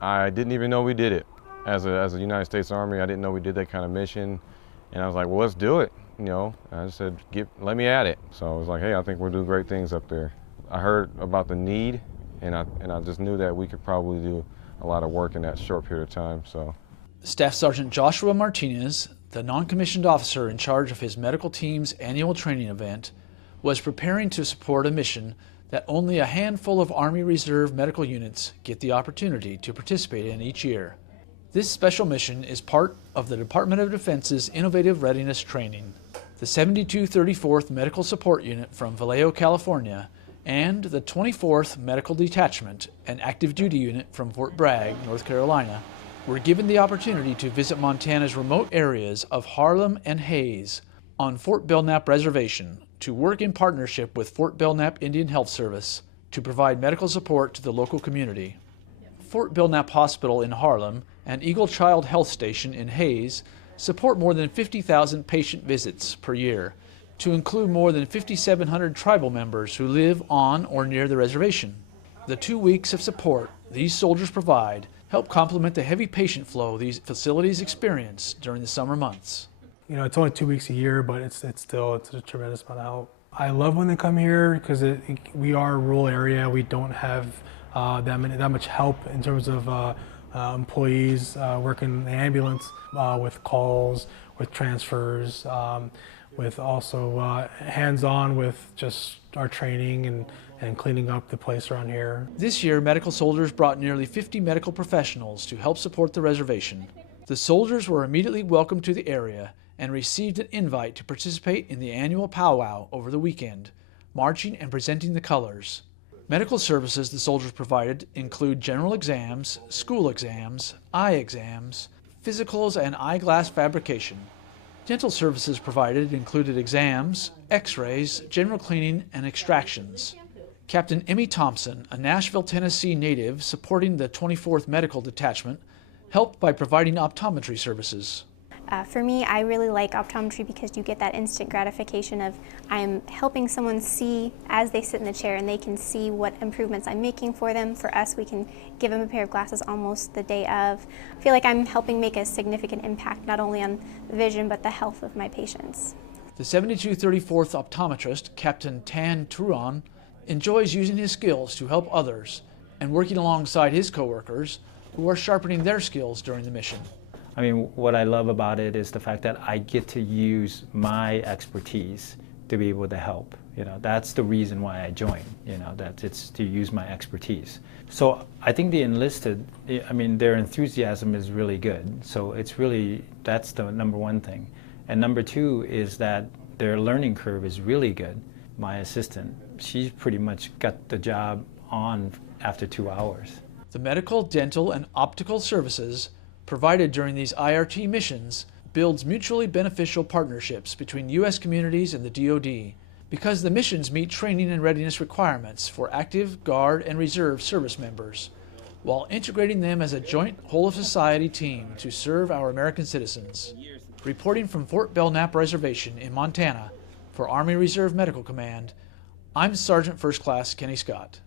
I didn't even know we did it. As a United States Army, I didn't know we did that kind of mission. And I was like, well, let's do it. You know, I just said, let me at it. So I was like, hey, I think we'll do great things up there. I heard about the need, and I just knew that we could probably do a lot of work in that short period of time. So, Staff Sergeant Joshua Martinez, the non-commissioned officer in charge of his medical team's annual training event, was preparing to support a mission that only a handful of Army Reserve medical units get the opportunity to participate in each year. This special mission is part of the Department of Defense's Innovative Readiness Training. The 7234th Medical Support Unit from Vallejo, California, and the 24th Medical Detachment, an active duty unit from Fort Bragg, North Carolina, were given the opportunity to visit Montana's remote areas of Harlem and Hays on Fort Belknap Reservation to work in partnership with Fort Belknap Indian Health Service to provide medical support to the local community. Fort Belknap Hospital in Harlem and Eagle Child Health Station in Hays support more than 50,000 patient visits per year, to include more than 5,700 tribal members who live on or near the reservation. The 2 weeks of support these soldiers provide help complement the heavy patient flow these facilities experience during the summer months. You know, it's only 2 weeks a year, but it's a tremendous amount of help. I love when they come here because we are a rural area. We don't have that much help in terms of employees working in the ambulance with calls, with transfers, with also hands-on with just our training and cleaning up the place around here. This year, medical soldiers brought nearly 50 medical professionals to help support the reservation. The soldiers were immediately welcomed to the area and received an invite to participate in the annual powwow over the weekend, marching and presenting the colors. Medical services the soldiers provided include general exams, school exams, eye exams, physicals, and eyeglass fabrication. Dental services provided included exams, x-rays, general cleaning, and extractions. Captain Emmy Thompson, a Nashville, Tennessee native supporting the 24th Medical Detachment, helped by providing optometry services. For me, I really like optometry because you get that instant gratification of I'm helping someone see as they sit in the chair, and they can see what improvements I'm making for them. For us, we can give them a pair of glasses almost the day of. I feel like I'm helping make a significant impact not only on the vision but the health of my patients. The 7234th optometrist, Captain Tan Turon, enjoys using his skills to help others and working alongside his coworkers who are sharpening their skills during the mission. I mean, what I love about it is the fact that I get to use my expertise to be able to help. You know, that's the reason why I joined, you know, that it's to use my expertise. So I think the enlisted, I mean, their enthusiasm is really good. So it's really, that's the number one thing. And number two is that their learning curve is really good. My assistant, she's pretty much got the job on after 2 hours. The medical, dental, and optical services provided during these IRT missions builds mutually beneficial partnerships between U.S. communities and the DoD, because the missions meet training and readiness requirements for active, Guard, and Reserve service members, while integrating them as a joint whole-of-society team to serve our American citizens. Reporting from Fort Belknap Reservation in Montana for Army Reserve Medical Command, I'm Sergeant First Class Kenny Scott.